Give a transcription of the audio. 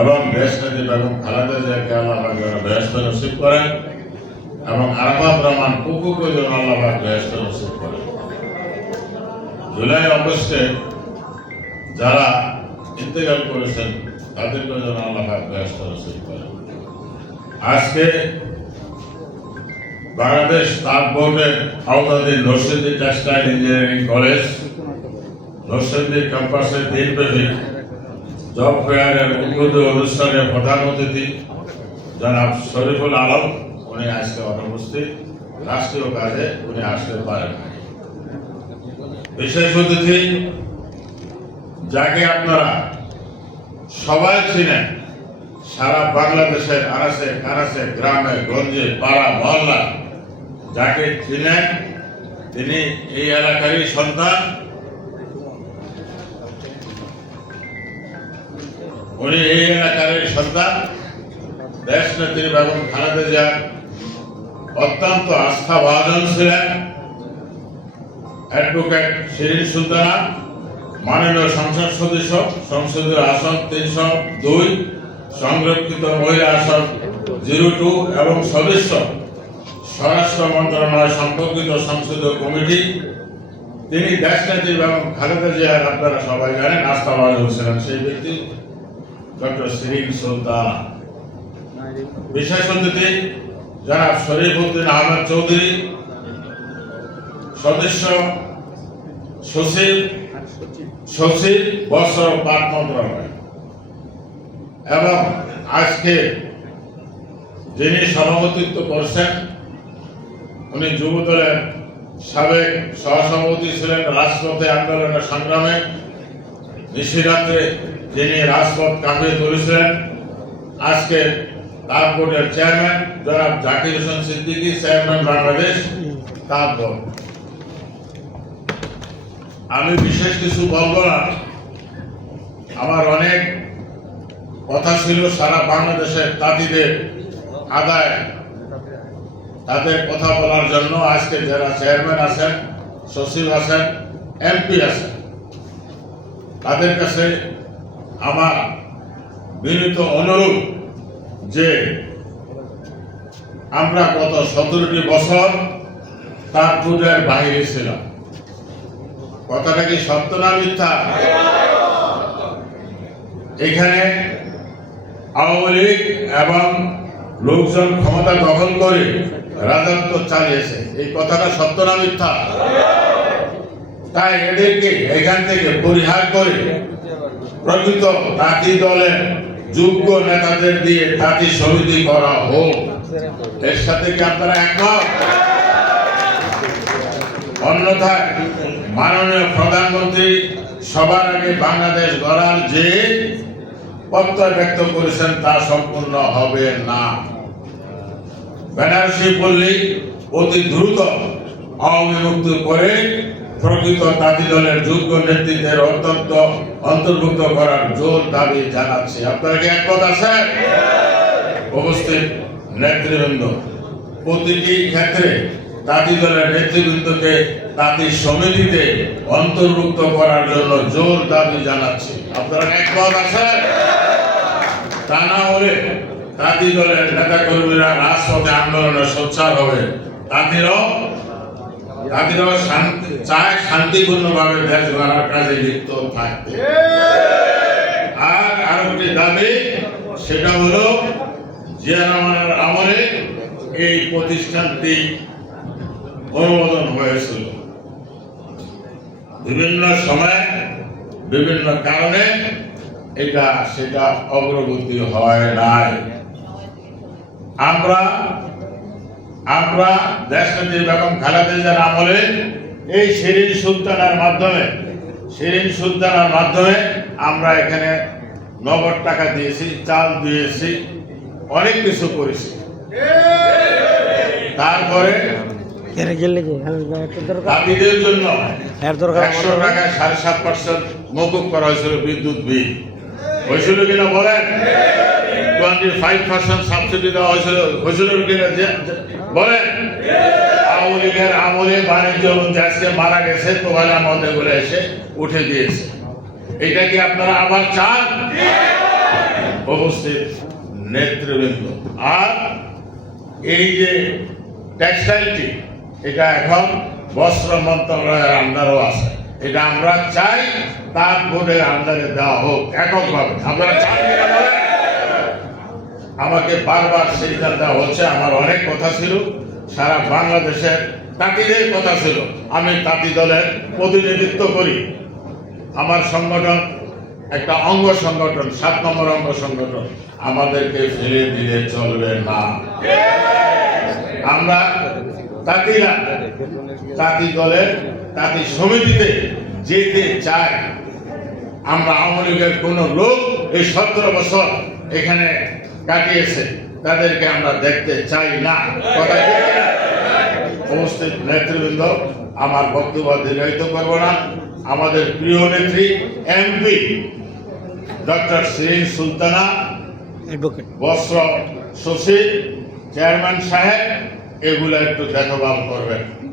এবং দেশনেত্রী বেগম খালেদা জিয়াকে আল্লাহ পাক যেন বেহেশত নসিব করেন এবং আরাফাত রহমান কুকুকে যেন আল্লাহ পাক বেহেশত নসিব করেন। জুলাই অগস্টে যারা ইন্তেকাল করেছেন তাদেরকে যেন আল্লাহ পাক বেহেশত নসিব করেন। আজকে বাংলাদেশ তাঁত বোর্ডের আওতাধীন Narsingdi textile engineering college Narsingdi ক্যাম্পাসের দিনব্যাপী জব ফেয়ারের উদ্বোধনী অনুষ্ঠানে প্রধান অতিথি জনাব শরীফুল আলম উনি আজকে অনুপস্থিত, রাষ্ট্রীয় কাজে উনি আসতে পারেন। বিশেষ অতিথি যাকে আপনারা সবাই চিনেন, সারা বাংলাদেশের আনাচে কানাচে গ্রামে গঞ্জে পাড়া মহল্লা যাকে চিনেন, তিনি এই এলাকারই সন্তান। উনি এই এলাকারই সন্তান। দেশনেত্রী বেগম খালেদা জিয়া অত্যন্ত আস্থাভাজন ছিলেন। অ্যাডভোকেট শিরিন সুলতানা মাননীয় সংসদ সদস্য, সংসদীয় আসন 302, সংরক্ষিত মহিলা আসন 02 এবং সদস্য স্বরাষ্ট্র মন্ত্রণালয় সম্পর্কিত সংসদীয় কমিটি। তিনি দেশনেত্রী বেগম খালেদা জিয়ার আপনারা সবাই জানেন আস্থাভাজন ছিলেন সেই ব্যক্তি ডক্টর শিরিন সুলতানা। বিশেষ অতিথি জনাব শরীফউদ্দিন আহমেদ চৌধুরী, সদস্য সচিব বস্ত্র পাট মন্ত্রণালয়। এবং আজকে যিনি সভাপতিত্ব করছেন উনি যুবদলের সাবেক সহসভাপতি ছিলেন, রাজপথে আন্দোলনের সংগ্রামে নিশিরাত্রে যিনি রাজপথ কাঁপিয়ে তুলেছিলেন। আজকে তাঁত বোর্ডের চেয়ারম্যান জনাব জাকির হোসেন সিদ্দিকী, চেয়ারম্যান বাংলাদেশ তাঁত বোর্ড। আমি বিশেষ কিছু বলবো না, আমার অনেক কথা ছিল সারা বাংলাদেশের তাঁতিদের আদায়, তাদের কথা বলার জন্য আজকে যারা চেয়ারম্যান আছেন, সচিব আছেন, এমপি আছেন, তাদের কাছে আমার বিনীত অনুরোধ যে আমরা গত 17টি বছর তাঁত বোর্ডের বাহিরে ছিলাম। কথাটা কি সত্য না মিথ্যা? এখানে আওয়ামী লীগ এবং লোকজন ক্ষমতা দখল করে রাজত্ব চালিয়েছে, এই কথাটা সত্য না মিথ্যা? তাই এদেরকে এখান থেকে পরিহার করে প্রকৃত তাঁতি দলের যোগ্য নেতাদের দিয়ে তাঁতি সমিতি করা হোক। এর সাথে কি আপনারা একমত? অন্যথায় মাননীয় প্রধানমন্ত্রী সবার আগে বাংলাদেশ গড়ার যে প্রত্যয় ব্যক্ত করেছেন তা সম্পূর্ণ হবে না। বেনারসি পল্লী অতি দ্রুত আওয়ামী মুক্ত করে প্রকৃত তাঁতি দলের যোগ্য নেতৃত্বের অন্তর্ভুক্ত করার জোর দাবি জানাচ্ছি। আপনারা কি একমত আছেন? উপস্থিত নেতৃবৃন্দ, প্রতিটি ক্ষেত্রে তাঁতি দলের নেতৃবৃন্দকে তাঁতি সমিতিতে অন্তর্ভুক্ত করার জন্য জোর দাবি জানাচ্ছি। আপনারা একমত আছেন? তা না হলে তাঁতি দলের নেতা কর্মীরা রাজপথে আন্দোলনে সোচ্চার হবে। তাঁতিরাও চায় শান্তিপূর্ণভাবে দেশ গড়ার কাজে লিপ্ত থাকতে। আর আরেকটি দাবি, সেটা হলো জিয়া রহমানের আমলে এই প্রতিষ্ঠানটি অনুমোদন হয়েছিল। বিভিন্ন সময়ে বিভিন্ন কারণে সেটা অগ্রগতি হয় নাই। আমরা দেশনেত্রী বেগম খালেদা জিয়ার আমলে এই শিরিন সুলতানার মাধ্যমে আমরা এখানে নগদ টাকা দিয়েছি, চাল দিয়েছি, অনেক কিছু করেছি। তারপরে তাঁতিদের জন্য 100 টাকা 7.5% মকুব করা হয়েছিল বিদ্যুৎ বিল। হয়েছিল কিনা বলেন? 25% সাবসিডি দেওয়া হয়েছিল কিনা বলেন? আওয়ামী লীগের আমলে বাণিজ্য মন্ত্রী আজকে মারা গেছে, তোহালা মন্ত্রীগুলো এসে উঠে দিয়েছে। এটা কি আপনারা আবার চান? উপস্থিত নেতৃবৃন্দ। আর এই যে টেক্সটাইলটি, এটা এখন বস্ত্র মন্ত্রণালয়ের আন্ডারও আছে। এটা আমরা চাই তার বোর্ডের আন্ডারে দেওয়া হোক এককভাবে। আপনারা চান কিনা বলেন? আমাকে বারবার সিদ্ধান্ত দেওয়া হচ্ছে। আমার অনেক কথা ছিল, সারা বাংলাদেশের তাঁতিদের কথা ছিল। আমি তাঁতি দলের প্রতিনিধিত্ব করি। আমার সংগঠন একটা অঙ্গ সংগঠন, 7 নম্বর অঙ্গ সংগঠন। আমাদেরকে ফেলে দিলে চলবে না। আমরা তাঁতিরা তাঁতি দলের তাঁতি সমিতিতে যেতে চাই। আমরা আওয়ামী লীগের কোন লোক এই 17 বছর এখানে কাটিয়েছে, তাদেরকে আমরা দেখতে চাই না। কথা ঠিক না? উপস্থিত নেতৃবৃন্দ, আমার বক্তব্য দীর্ঘায়িত করব না। আমাদের প্রিয় নেত্রী এমপি ডক্টর শিরিন সুলতানা, বস্ত্র সচিব, চেয়ারম্যান সাহেব, এগুলো একটু দেখভাল করবেন।